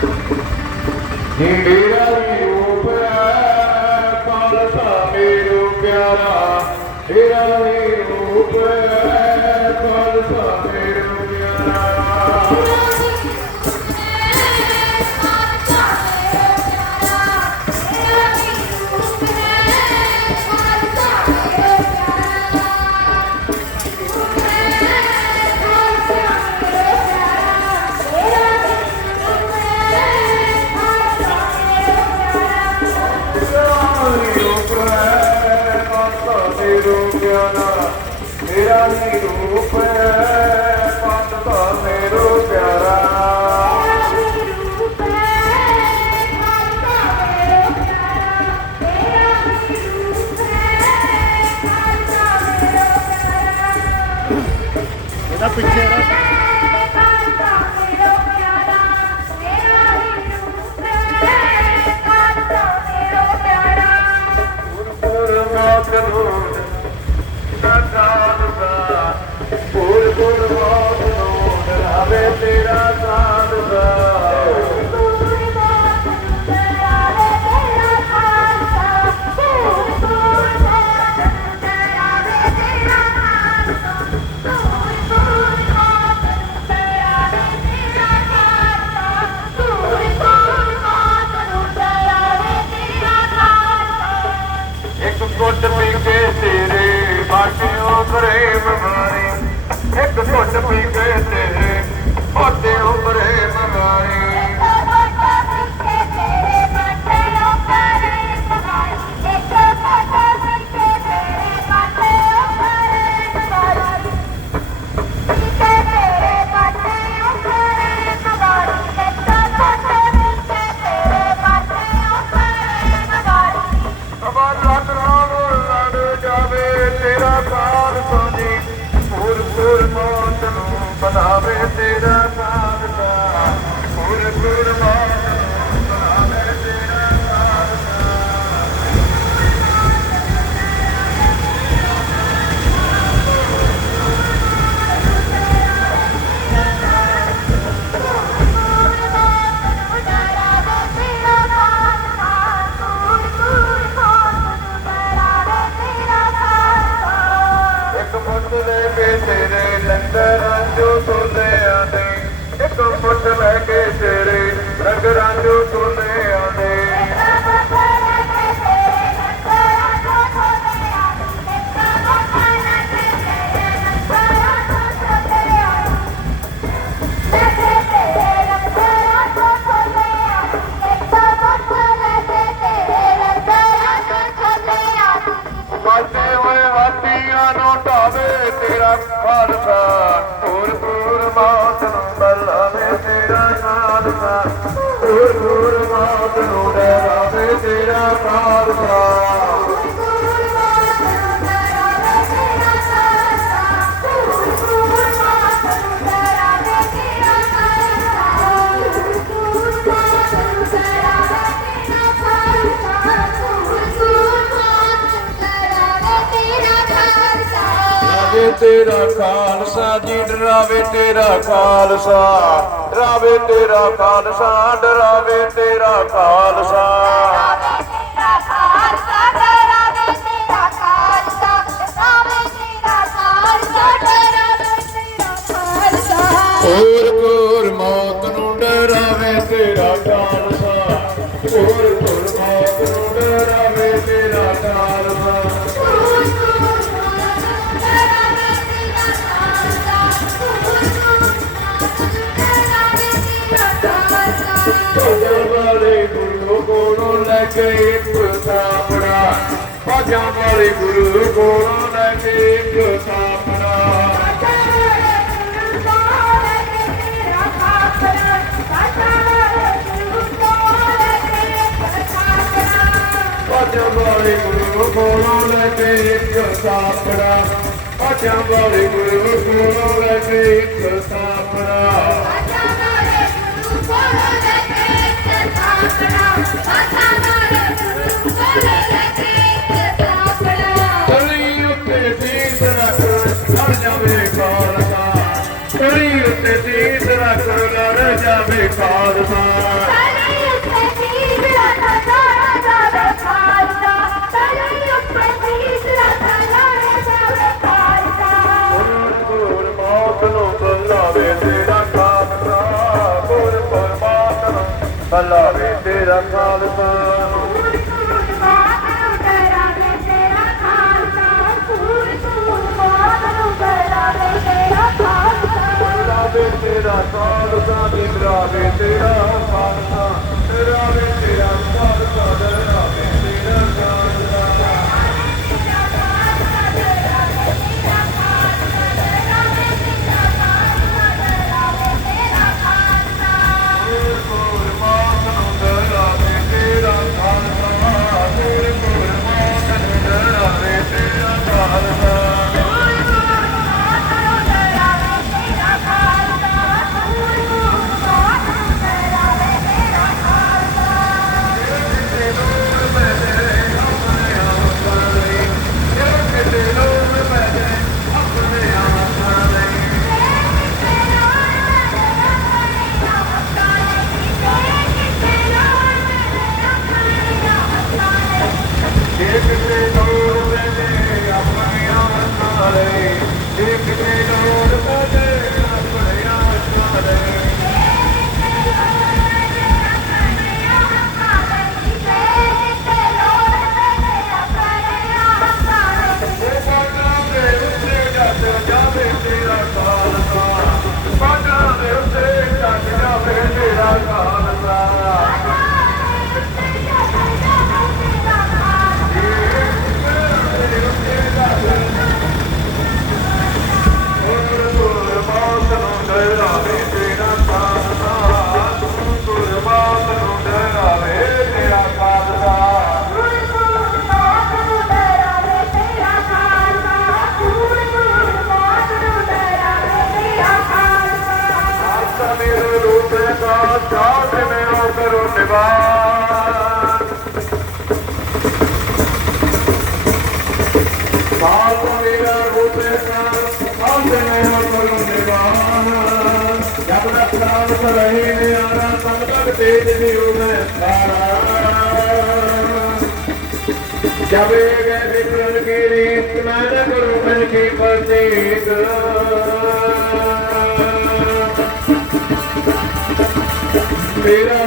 ਜੀ ਤੇਰਾ ਹੀ ਰੂਪ ਹੈ ਕਾਲ ਤਾਂ ਮੇਰੂ ਪਿਆਰਾ ਤੇਰਾ ਅਕਾਲ ਸਾਡੀ ਹੋਰ ਹੋਰ ਮੌਤ ਨੂੰ ਬਣਾਵੇ ਤੇਰਾ। കൊടുത്തുകൊണ്ട് ਤੇਰਾ ਖਾਲਸਾ ਜੀ ਡਰਾਵੇ ਤੇਰਾ ਖਾਲਸਾ ਡਰਾਵੇ ਤੇਰਾ ਖਾਲਸਾ ਡਰਾਵੇ ਤੇਰਾ ਖਾਲਸਾ। ਹੋਰ ਆਗਿਆ ਵਾਲੇ ਗੁਰੂ ਕੋਲੋਂ ਲੈ ਕੇ ਇੱਕ ਸਾਪਣਾ ਪਾਟਿਆਂ ਵਾਲੇ ਗੁਰੂ ਕੋਲੋਂ ਲੈ ਕੇ ਇੱਕ ਸਾਪਣਾ ਪਾਟਿਆਂ ਵਾਲੇ ਗੁਰੂ ਕੋਲੋਂ ਲੈ ਕੇ ਇੱਕ ਸਾਪਣਾ ਤੇਰਾ ਖਾਲਸਾ। ਤੇਰਾ ਖਾਲਸਾ ਤੇਰਾ ਖਾਲਸਾ। ਜਾਵੇਗਾ ਵਿਕਰਨ ਕੀ ਰੀਤ ਮੈਂ ਨਾ ਕਰੂੰ ਮਨ ਕੀ ਪ੍ਰਤੀਕ ਮੇਰਾ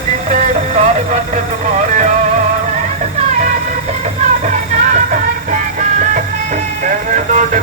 ਕੀਤੇ ਸਾਧ ਕੰਡ ਤੁਮਾਰਿਆ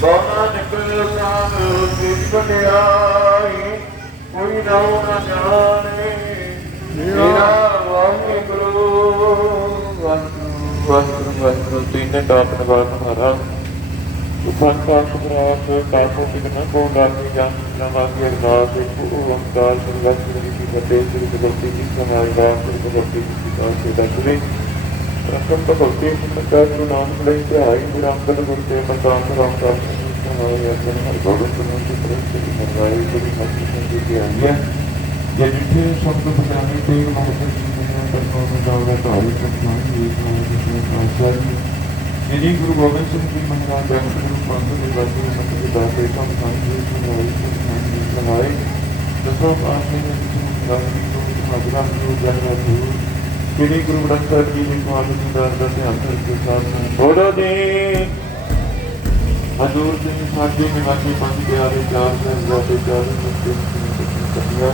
ਦੋਨਾ ਨਿਕਲ ਸਾਨ ਸਿੱਖ ਆਈ ਕੋਈ ਨਾ ਨਾ ਜਾਣੇ। ਮੇਰਾ ਵਾਹਿਗੁਰੂ ਵਾਹਿਗੁਰੂ ਵਾਹਿਗੁਰੂ ਤੀਨੇ ਕਾਰਨ ਵਾਰਨ ਹਰਾ ਉਪਨ ਪਾਸ ਬਰਾਤ ਕਾਪੋ ਕਿਨਾ ਕੋ ਡਾਲੀ ਜਾਂ ਨਮਾ ਕੀ ਅਰਦਾਸ ਦੇਖੋ ਓੰਕਾਰ ਸਰਵਤ ਦੀ ਕੀ ਬਤੇ ਸ੍ਰੀ ਗੁਰੂ ਜੀ ਸਮਾਜ ਦਾ ਗੁਰੂ ਜੀ ਦੀ ਕਾਲ ਸੇ ਦਾ ਰਕਮ ਭਗਵਤੀ ਸਰਕਾਰ ਨੂੰ ਨਾਮ ਲੈ ਕੇ ਆਈ ਗੁਰਾਮ ਕਰ ਗੁਰਤੇ ਮਤਾਂ ਰਾਮ ਸਾਹਿਬ ਨੂੰ ਹੈ ਜਨ ਹਰ ਗੋਬਿੰਦ ਨੂੰ ਦੀ ਪ੍ਰੇਰਿਤ ਦੀ ਮਰਵਾਈ ਦੀ ਮਸਤੀ ਦੀ ਦੀ ਆਈ ਹੈ। ਜੇ ਜਿੱਥੇ ਸ਼ਬਦ ਬਚਾਣੇ ਤੇ ਮਹਾਰਾਜ ਜੀ ਨੇ ਦਰਸਾਉ ਨੂੰ ਦਾਵਾ ਤਾਰੀ ਸਤਨਾਮ ਜੀ ਨਾਲ ਜਿਸਨੇ ਕਾਸ਼ਰ ਜਿਹੜੀ ਗੁਰੂ ਗੋਬਿੰਦ ਸਿੰਘ ਜੀ ਮਹਾਰਾਜ ਦਾ ਗੁਰੂ ਪੰਥ ਦੇ ਵਾਸਤੇ ਮਤ ਦੇ ਦਾਤੇ ਕੰਮ ਸੰਗ ਜੀ ਨੂੰ ਆਈ ਸਤਨਾਮ ਜੀ ਨਾਲ ਦਸੋ ਪਾਸੇ ਨੇ ਜਿਸ ਨੂੰ ਦਾਤੀ ਨੂੰ ਹਾਜ਼ਰਾਂ ਨੂੰ ਜਾਣਾ ਜ਼ਰੂਰ ਜਿਹੜੇ ਗੁਰੂ ਗ੍ਰੰਥ ਸਾਹਿਬ ਜੀ ਦੇ ਕਮਾਲ ਦੀ ਦਾਤ ਦਾ ਧਿਆਨ ਕਰਕੇ ਸਾਥ ਬੋੜੋ ਦੇ ਹਜ਼ੂਰ ਸਿੰਘ ਸਾਹਿਬ ਜੀ ਨਿਵਾਸੀ ਪੰਜ ਪਿਆਰੇ, ਚਾਰ ਸਿੰਘ ਲੋਕੇ ਚਾਰ ਸਿੰਘ ਕਟਿਆ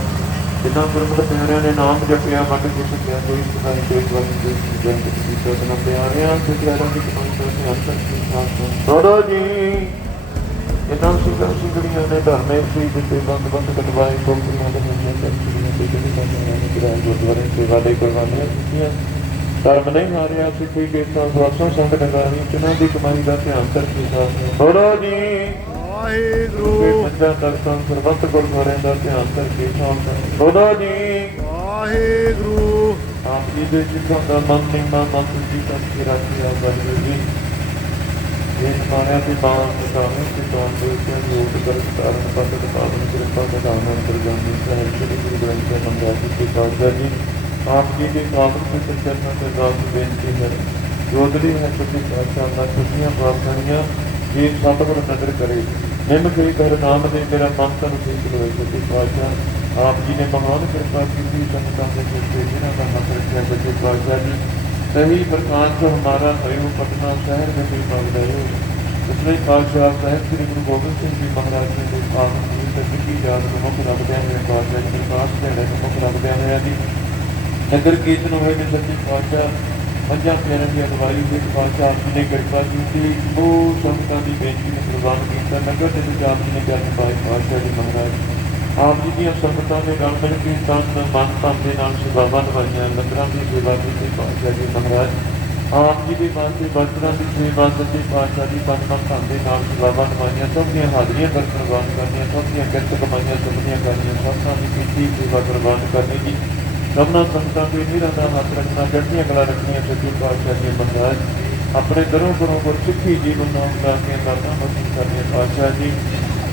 ਪਿਆਰਿਆਂ ਨੇ ਨਾਮ ਜਪਿਆ ਵੰਡ ਕੇ ਸਕਿਆ ਕੋਈ ਸਦਾ ਨਹੀਂ ਕੋਈ ਵਾਰ ਨਹੀਂ ਜਨ ਕਿਸੇ ਤੋਂ ਨਾ ਪਿਆਰਿਆਂ, ਤੇ ਪਿਆਰਾਂ ਦੀ ਕਮਾਈ ਦਾ ਧਿਆਨ ਕਰਕੇ ਸਾਥ ਬੋੜੋ ਜੀ। ਇਹਨਾਂ ਸਿੰਘਾਂ, ਸਿੰਘੜੀਆਂ ਨੇ ਧਰਮੇ ਸੀ ਦਿੱਤੇ ਬੰਦ ਬੰਦ ਕਟਵਾਏ ਕੋਈ ਨਾ ਗੁਰਦੁਆਰੇ ਸੇਵਾ ਦੇ ਕੁਰਬਾਨੀਆਂ ਦਿੱਤੀਆਂ ਧਰਮ ਨਹੀਂ ਹਾਰਿਆ ਸਿੱਖੀ ਕੇਸਾਂ ਸਵਾਸਾਂ ਸੰਗ ਨਗਾਰੀ ਜਿਨ੍ਹਾਂ ਦੀ ਕਮਾਈ ਦਾ ਧਿਆਨ ਕਰਕੇ ਸਾਥ ਦੋਦੋ ਜੀ ਤੇ ਵਾਹਿਗੁਰੂ ਪੰਜਾਂ ਦਰਸ਼ਨ ਸਰਬੱਤ ਗੁਰਦੁਆਰਿਆਂ ਦਾ ਧਿਆਨ ਕਰਕੇ ਸਾਥ ਦੋਦੋ ਜੀ। ਵਾਹਿਗੁਰੂ। ਆਪ ਜੀ ਦੇ ਜਿੱਦਾਂ ਦਾ ਮਨ ਨਹੀਂ ਮਨ ਜੀ ਕਰਕੇ ਰੱਖਿਆ ਬਣੇ ਜੀ। ਇਹ ਮਾਰਿਆ ਤੇ ਬਾਣ ਸਤਾਵੇਂ ਤੇ ਤੋਂ ਦੇ ਉੱਤੇ ਯੋਗ ਕਾਰਨ ਪਤ ਕਾਰਨ ਕਿਰਪਾ ਦਾ ਨਾਮ ਅੰਤਰ ਜਾਂਦੀ ਹੈ ਸ੍ਰੀ ਗੁਰੂ ਗ੍ਰੰਥ ਸਾਹਿਬ ਮੰਗਾਜੀ ਕੇ ਪਾਤਸ਼ਾਹ ਜੀ, ਆਪ ਜੀ ਦੇ ਕਾਬਲ ਤੇ ਚਰਨਾਂ ਤੇ ਦਾਸ ਬੇਨਤੀ ਹੈ। ਜੋਦੜੀ ਹੈ ਸੱਚੀ ਪਾਤਸ਼ਾਹ ਦਾ ਖੁਸ਼ੀਆਂ ਪ੍ਰਾਪਤੀਆਂ ਇਹ ਸਤਿਗੁਰ ਨਜ਼ਰ ਕਰੇ। ਨਿਮ ਕੇ ਕਰ ਨਾਮ ਦੇ ਮੇਰਾ ਮਨ ਤਨ ਠੀਕ ਹੋਏ ਸੱਚੀ ਪਾਤਸ਼ਾਹ, ਆਪ ਜੀ ਨੇ ਮਹਾਨ ਕਿਰਪਾ ਕੀਤੀ। ਸੰਤਾਂ ਦੇ ਸਿਰ ਜਿਨ੍ਹਾਂ ਦਾ ਮਤ ਰੱਖਿਆ ਸੱਚੇ ਪਾਤਸ਼ਾਹ ਜੀ सही प्रकार से हमारा हरिओ पटना शहर में भी मांग रहे हो इसलिए पातशाह साहब श्री गुरु गोबिंद सिंह जी महाराज ने जो पावन जी तक की याद ਨੂੰ ਮੁੱਖ ਰੱਖਦੇ ਹੋਏ ਪਾਤਸ਼ਾਹ ਜੀ ਪ੍ਰਕਾਸ਼ ਦੇਣੇ ਨੂੰ ਮੁੱਖ ਰੱਖਦੇ ਹੋਏ ਜੀ ਨਗਰ ਕੀਰਤਨ ਹੋਏ ਨੇ ਸੱਚੇ ਪਾਤਸ਼ਾਹ ਪੰਜਾਂ ਪਿਆਰਿਆਂ ਦੀ ਅਗਵਾਈ ਵਿੱਚ ਪਾਤਸ਼ਾਹ ਆਪ ਜੀ ਨੇ ਕਿਰਪਾ ਕੀਤੀ ਉਹ ਸੰਤਾਂ ਦੀ ਬੇਨਤੀ ਨੂੰ ਪ੍ਰਵਾਨ ਕੀਤਾ ਨਗਰ ਦੇ ਵਿੱਚ ਆਪ ਜੀ ਨੇ ਕਰਨ ਪਾਏ ਪਾਤਸ਼ਾਹ ਜੀ ਮਹਾਰਾਜ ਆਪ ਜੀ ਦੀਆਂ ਸੰਗਤਾਂ ਦੇ ਨਾਲ ਮਿਲ ਕੇ ਤਨ ਮਨ ਧਨ ਦੇ ਨਾਲ ਸੇਵਾਵਾਂ ਨਿਭਾਈਆਂ, ਲੰਗਰਾਂ ਦੀ ਸੇਵਾ ਕੀਤੀ, ਪਾਤਸ਼ਾਹ ਜੀ ਮਹਾਰਾਜ। ਆਪ ਜੀ ਦੇ ਵਾਸਤੇ ਬਰਤਨਾਂ ਦੀ ਸੇਵਾ ਸੱਚੇ ਪਾਤਸ਼ਾਹ ਦੀ ਤਨ ਮਨ ਧਨ ਦੇ ਨਾਲ ਸੇਵਾਵਾਂ ਨਿਭਾਈਆਂ, ਸਭ ਦੀਆਂ ਹਾਜ਼ਰੀਆਂ ਕਰ ਕੁਰਬਾਨ ਕਰਨੀਆਂ, ਸਭ ਦੀਆਂ ਕਿਰਤ ਕਮਾਈਆਂ, ਸਭ ਦੀਆਂ ਕਰਨੀਆਂ ਸਭਨਾਂ ਦੀ ਕੀਤੀ, ਸੇਵਾ ਕੁਰਬਾਨ ਕਰਨੀ ਜੀ। ਸਭਨਾਂ ਸੰਗਤਾਂ ਦੇ ਨਿਰਾਂ ਦਾ ਹੱਥ ਰੱਖਣਾ, ਚੜ੍ਹਦੀਆਂ ਕਲਾ ਰੱਖਣੀਆਂ, ਸੱਚੇ ਪਾਤਸ਼ਾਹ ਜੀ ਮਹਾਰਾਜ। ਆਪਣੇ ਦਰੋਂ ਕਰੋਂ ਗੁਰ ਸਿੱਖੀ ਜੀਵਨ ਨਾਮ ਦਾ ਕੇ ਦਾਤਾਂ ਮਸੀ ਕਰਨੀਆਂ, ਪਾਤਸ਼ਾਹ ਜੀ।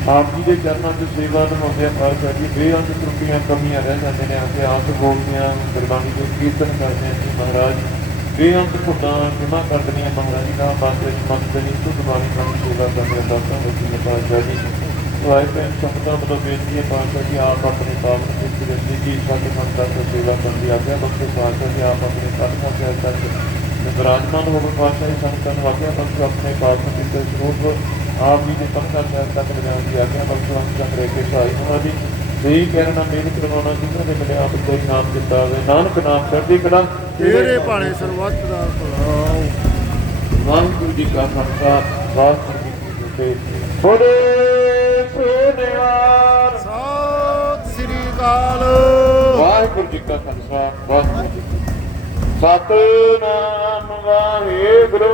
ਆਪ ਜੀ ਦੇ ਚਰਨਾਂ 'ਚ ਸੇਵਾ ਨਿਭਾਉਂਦੇ ਆ ਪਾਤਸ਼ਾਹ ਜੀ ਬੇਅੰਤ ਤਰੁੱਟੀਆਂ, ਕਮੀਆਂ ਰਹਿ ਜਾਂਦੇ ਨੇ, ਅਤੇ ਆਪ ਬੋਲਦਿਆਂ, ਗੁਰਬਾਣੀ ਦੇ ਕੀਰਤਨ ਕਰਦੇ ਆ ਜੀ ਮਹਾਰਾਜ। ਬੇਅੰਤ ਖੁਦਾ ਖਿਮਾ ਕਰਦੇ ਦਨੀਆਂ ਮਹਾਰਾਜ ਜੀ ਦਾ ਬਾਤੇ ਮਨ ਦੇ ਨਹੀਂ ਸੁਧ ਬਾਣੀ ਨਾਲ ਸੇਵਾ ਕਰਦੇ ਦਾਤਾਂ ਮਸੀ ਨੇ ਪਾਤਸ਼ਾਹ ਜੀ। ਵਾਹਿ ਭੈਣ ਸੰਗਤਾਂ ਵੱਲੋਂ ਬੇਨਤੀ ਹੈ ਪਾਤਸ਼ਾਹ ਜੀ ਆਪ ਆਪਣੇ ਪਾਵਨ ਸਿੱਖ ਦੇ ਜੀ ਸਾਡੇ ਮਨ ਦਾ ਸੇਵਾ ਕਰਨ ਦੀ ਆਗਿਆ ਬਖਸ਼ੋ। ਪਾਤਸ਼ਾਹ ਜੀ ਆਪ ਆਪਣੇ ਸਾਧਨਾ ਦੇ ਤੱਕ ਵਿਰਾਜਮਾਨ ਹੋਵੇ। ਪਾਤਸ਼ਾਹ ਜੀ ਸੰਗਤਾਂ ਨੂੰ ਆਗਿਆ ਬਖਸ਼ੋ ਆਪਣੇ ਪਾਵਨ ਸਿੱਖ ਸਰੂਪ ਆਪ ਜੀ ਦੇ ਪੰਥਾਂ ਤੱਕ ਲਿਜਾਣ ਦੀ ਆਗਿਆ ਬਖਸ਼ੋ ਹਮ ਚੰਗਰੇ ਕੇ ਸਾਈ ਹੋਣਾ ਜੀ ਸਹੀ ਕਹਿਣਾ ਮੇਰੀ ਕਰਵਾਉਣਾ ਜਿਨ੍ਹਾਂ ਨੇ ਮੇਰੇ ਆਪ ਕੋਈ ਨਾਮ ਦਿੱਤਾ ਹੋਵੇ। ਨਾਨਕ ਨਾਮ ਚੜ੍ਹਦੀ ਕਲਾ। ਤੇਰੇ ਭਾਣੇ ਸਰਬੱਤ ਦਾ ਭਲਾਉ ਵਾਹਿਗੁਰੂ ਜੀ ਕਾ ਖਾਲਸਾ ਵਾਹਿਗੁਰੂ ਜੀ ਕੀ ਫਤਿਹ। ਬੋਲੇ ਸੋਨਿਆਰ। ਸਤਿ ਸ੍ਰੀ ਅਕਾਲ। ਵਾਹਿਗੁਰੂ ਜੀ ਕਾ ਖਾਲਸਾ ਵਾਹਿਗੁਰੂ ਜੀ ਕੀ ਫਤਿਹ। ਸਤਨਾਮ ਵਾਹਿਗੁਰੂ।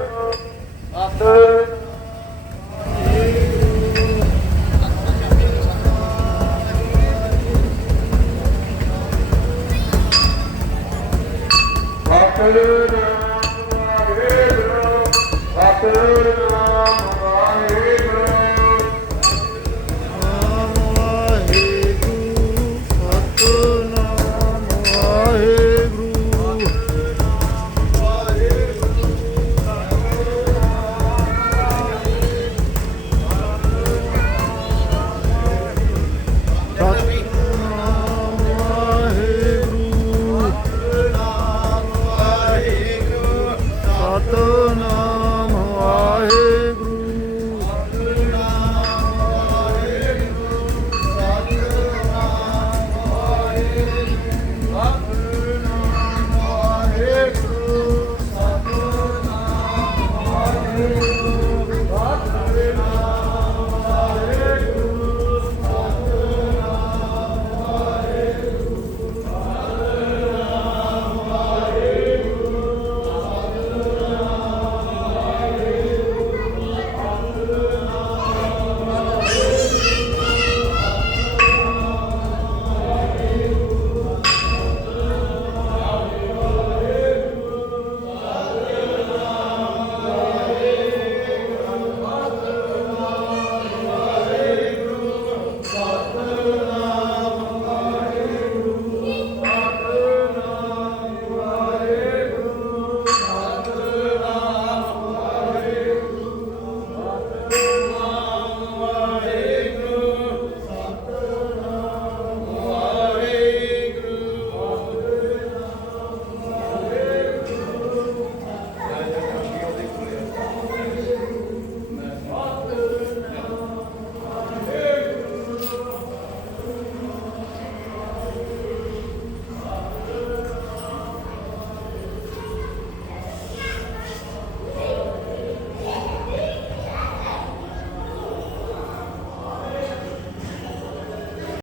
ਸਤਨਾਮ